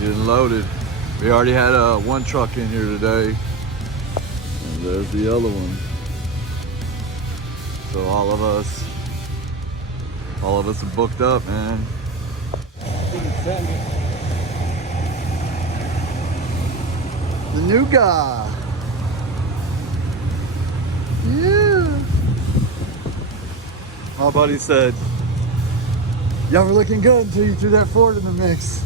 getting loaded. We already had one truck in here today. And there's the other one. So all of us are booked up, man. The new guy. Yeah. My buddy said, y'all were looking good until you threw that Ford in the mix.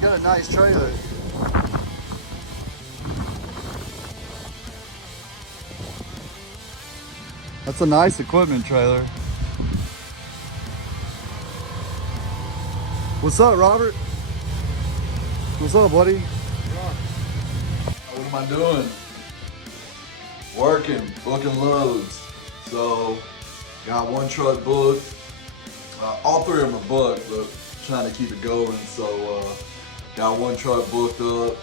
Got a nice trailer. That's a nice equipment trailer. What's up, Robert? What's up, buddy? What am I doing? Working, booking loads. So, got one truck booked. All three of them are booked, but trying to keep it going. So, got one truck booked up.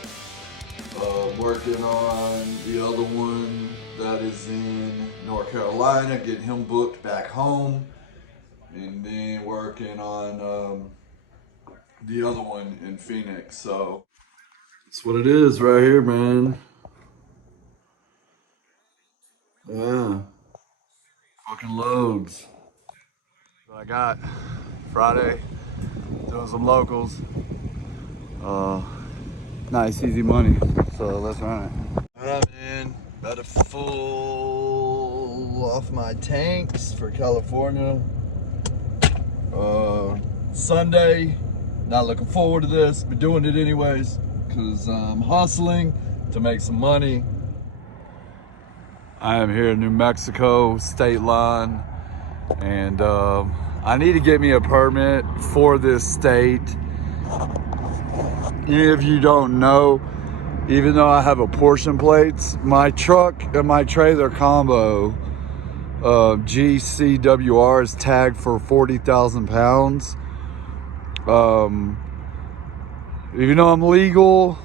Working on the other one that is in North Carolina, getting him booked back home. And then working on the other one in Phoenix. So that's what it is right here, man. Yeah, fucking loads. What I got Friday, doing some locals. Nice easy money, so let's run it. Alright, man, about to full off my tanks for California. Sunday, not looking forward to this, but doing it anyways, because I'm hustling to make some money. I am here in New Mexico, state line, and I need to get me a permit for this state. Any of you don't know, even though I have a portion plates, my truck and my trailer combo, GCWR, is tagged for 40,000 pounds. Even though I'm legal,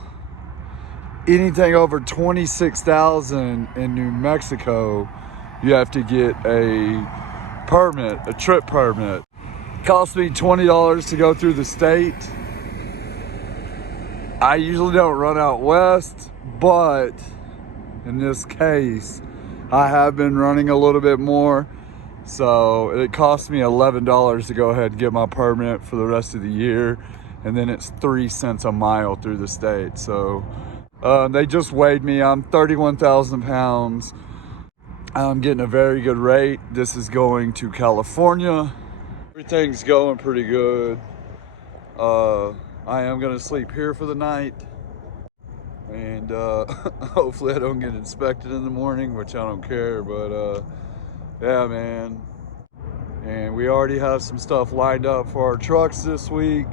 anything over 26,000 in New Mexico, you have to get a permit, a trip permit. It costs me $20 to go through the state. I usually don't run out west, but in this case, I have been running a little bit more. So it cost me $11 to go ahead and get my permit for the rest of the year. And then it's 3 cents a mile through the state. So they just weighed me. I'm 31,000 pounds. I'm getting a very good rate. This is going to California. Everything's going pretty good. I am gonna sleep here for the night. And hopefully I don't get inspected in the morning, which I don't care, but yeah, man. And we already have some stuff lined up for our trucks this week.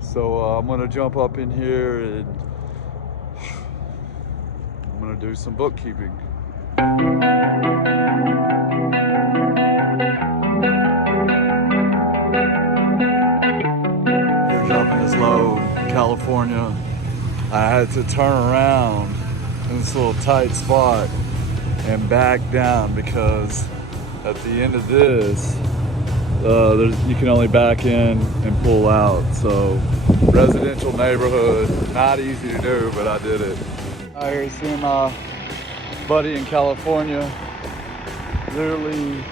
So I'm gonna jump up in here and I'm gonna do some bookkeeping. Here, dropping this load, California. I had to turn around in this little tight spot and back down because at the end of this, you can only back in and pull out. So residential neighborhood, not easy to do, but I did it. Out here seeing my buddy in California. Literally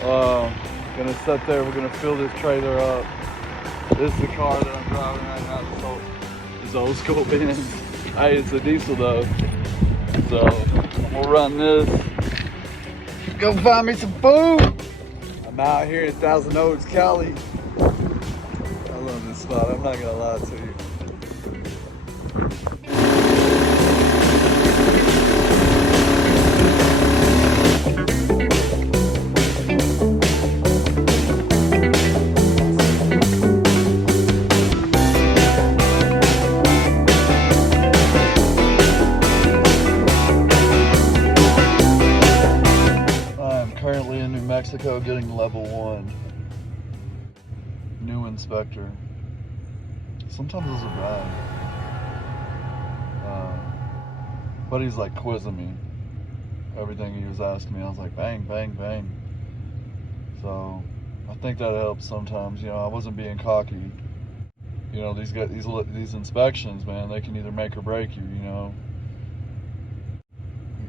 gonna sit there, we're gonna fill this trailer up. This is the car that I'm driving right now. This old school Benz. Hey, it's a diesel though. So we'll run this. Go find me some food. I'm out here in Thousand Oaks, Cali. I love this spot, I'm not gonna lie to you. Mexico getting level 1. New inspector. Sometimes those are bad. But he's like quizzing me. everything he was asking me. I was like, bang, bang, bang. So I think that helps sometimes. You know, I wasn't being cocky. You know, these inspections, man, they can either make or break you. You know,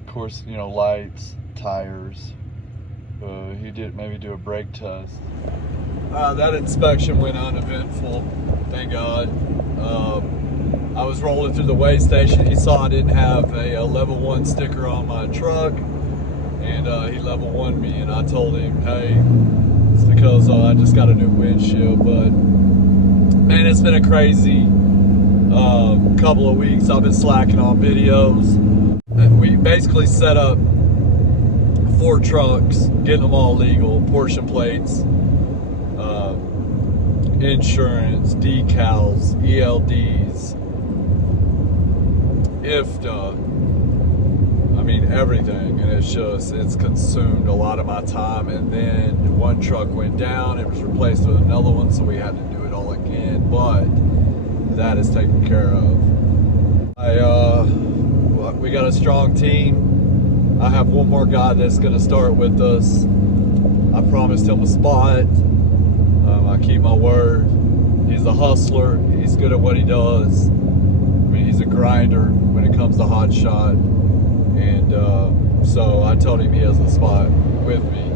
of course, you know, lights, tires. He did maybe do a brake test. That inspection went uneventful, thank God. I was rolling through the weigh station. He saw I didn't have a level 1 sticker on my truck, and he level 1'd me, and I told him, hey, it's because I just got a new windshield. But man, it's been a crazy couple of weeks. I've been slacking on videos. We basically set up 4 trucks, getting them all legal, portion plates, insurance, decals, ELDs, IFTA, I mean everything, and it's consumed a lot of my time. And then one truck went down, it was replaced with another one, so we had to do it all again, but that is taken care of. We got a strong team. I have one more guy that's going to start with us. I promised him a spot. I keep my word. He's a hustler. He's good at what he does. I mean, he's a grinder when it comes to Hotshot. And so I told him he has a spot with me.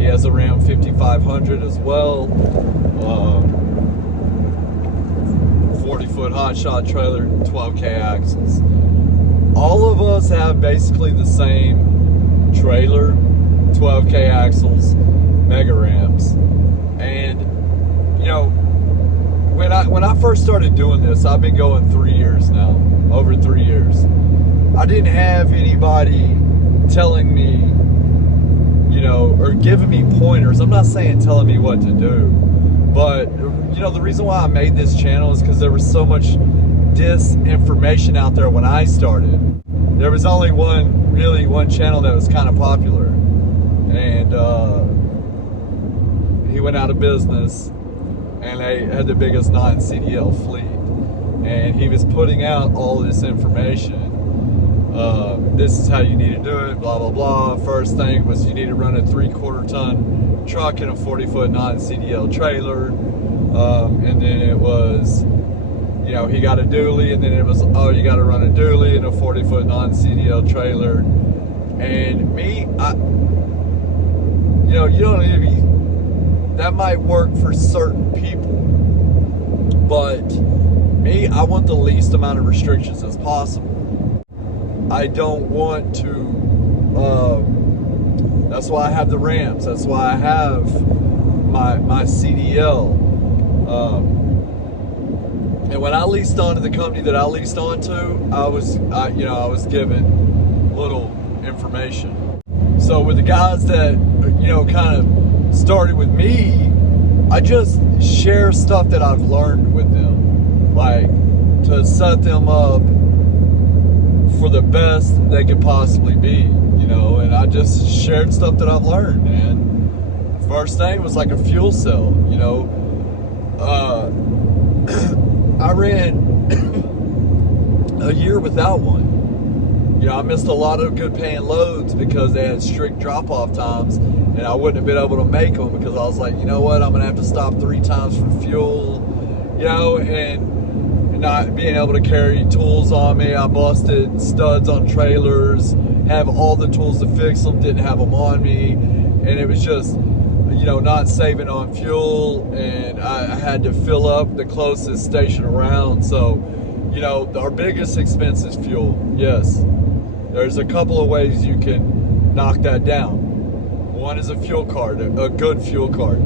He has a Ram 5500 as well. 40-foot Hotshot trailer, 12K axles. All of us have basically the same trailer, 12K axles, mega Rams. And you know, when I first started doing this, I've been going 3 years now, over 3 years. I didn't have anybody telling me, you know, or giving me pointers. I'm not saying telling me what to do, but you know, the reason why I made this channel is because there was so much disinformation out there when I started. There was only one channel that was kind of popular, and he went out of business, and they had the biggest non-CDL fleet, and he was putting out all this information. This is how you need to do it, blah blah blah. First thing was you need to run a 3/4 ton truck in a 40-foot non-CDL trailer, and then it was, you know, he got a dually, and then it was, oh, you got to run a dually in a 40-foot non-CDL trailer. And me, you know, you don't need to be, that might work for certain people, but me, I want the least amount of restrictions as possible. I don't want to, that's why I have the Rams, that's why I have my CDL. And when I leased onto the company that I leased onto, I was given little information. So with the guys that, you know, kind of started with me, I just share stuff that I've learned with them, like to set them up for the best they could possibly be, you know. And I just shared stuff that I've learned. And the first thing was like a fuel cell, you know. I ran a year without one. You know, I missed a lot of good paying loads because they had strict drop-off times, and I wouldn't have been able to make them because I was like, you know what, I'm gonna have to stop 3 times for fuel, you know, and not being able to carry tools on me. I busted studs on trailers, have all the tools to fix them, didn't have them on me, and it was just, you know, not saving on fuel, and I had to fill up the closest station around. So, you know, our biggest expense is fuel. Yes, there's a couple of ways you can knock that down. One is a fuel card, a good fuel card.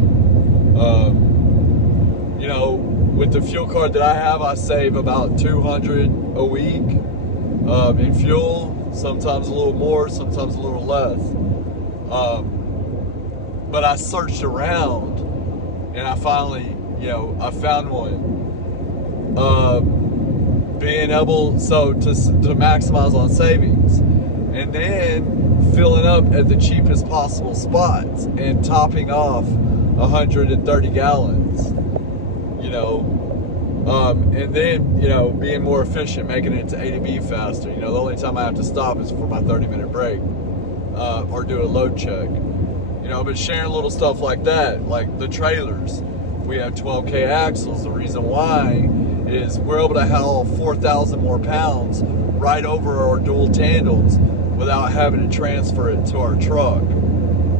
You know, with the fuel card that I have, I save about $200 a week in fuel, sometimes a little more, sometimes a little less. But I searched around, and I finally, you know, I found one. Being able, to maximize on savings, and then filling up at the cheapest possible spots and topping off 130 gallons, you know, and then, you know, being more efficient, making it to A to B faster. You know, the only time I have to stop is for my 30-minute break. or do a load check. You know, but sharing little stuff like that, like the trailers. We have 12K axles. The reason why is we're able to haul 4,000 more pounds right over our dual tandems without having to transfer it to our truck.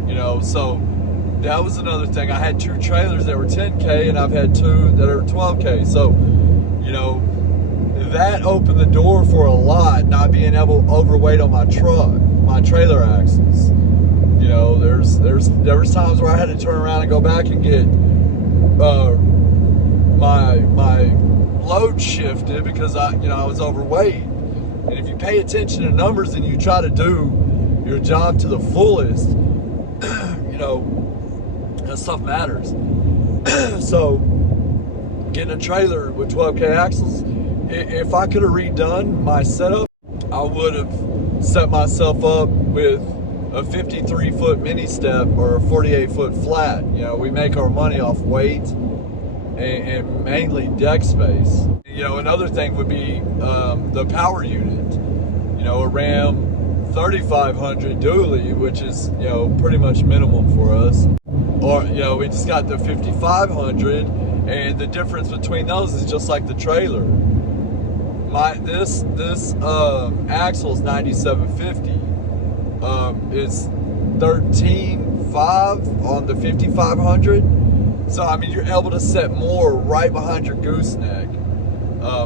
You know, so that was another thing. I had 2 trailers that were 10K and I've had 2 that are 12K. So, you know, that opened the door for a lot, not being able overweight on my truck, my trailer axles. You know, there was times where I had to turn around and go back and get my load shifted because I was overweight. And if you pay attention to numbers and you try to do your job to the fullest, you know, that stuff matters. So getting a trailer with 12K axles, if I could have redone my setup, I would have set myself up with a 53-foot mini step or a 48-foot flat. You know, we make our money off weight and mainly deck space. You know, another thing would be the power unit. You know, a Ram 3500 dually, which is, you know, pretty much minimum for us. Or, you know, we just got the 5500, and the difference between those is just like the trailer. This axle is 9750. It's 13.5 on the 5500. So I mean, you're able to set more right behind your gooseneck,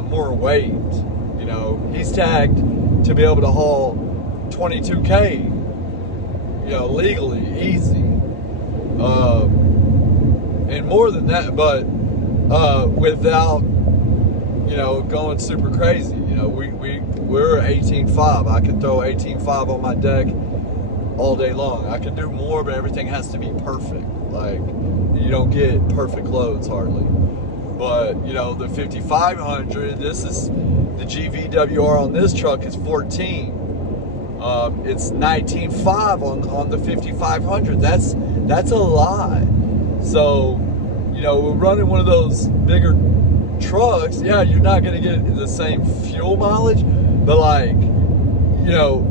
more weight. You know, he's tagged to be able to haul 22K. You know, legally, easy, and more than that, but without, you know, going super crazy. You know, we're 18.5. I can throw 18.5 on my deck all day long. I can do more, but everything has to be perfect. Like, you don't get perfect loads hardly. But, you know, the 5500, this is the GVWR on this truck is 14. It's 19.5 on the 5500. That's a lot. So, you know, we're running one of those bigger trucks. Yeah, you're not going to get the same fuel mileage, but like, you know,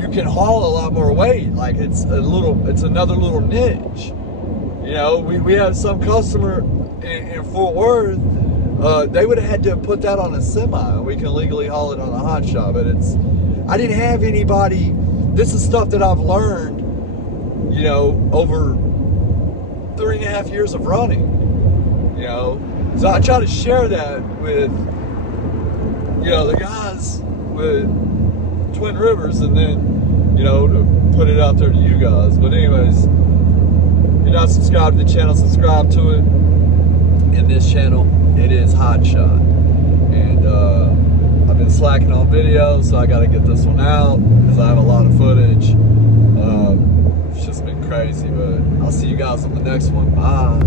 you can haul a lot more weight. Like, it's another little niche. You know, we have some customer in Fort Worth, they would have had to put that on a semi. We can legally haul it on a Hotshot, but I didn't have anybody. This is stuff that I've learned, you know, over 3.5 years of running, you know. So I try to share that with, you know, the guys with Twin Rivers, and then, you know, to put it out there to you guys. But anyways, if you're not subscribed to the channel, subscribe to it. In this channel, it is Hotshot. And I've been slacking on videos, so I got to get this one out because I have a lot of footage. It's just been crazy, but I'll see you guys on the next one. Bye.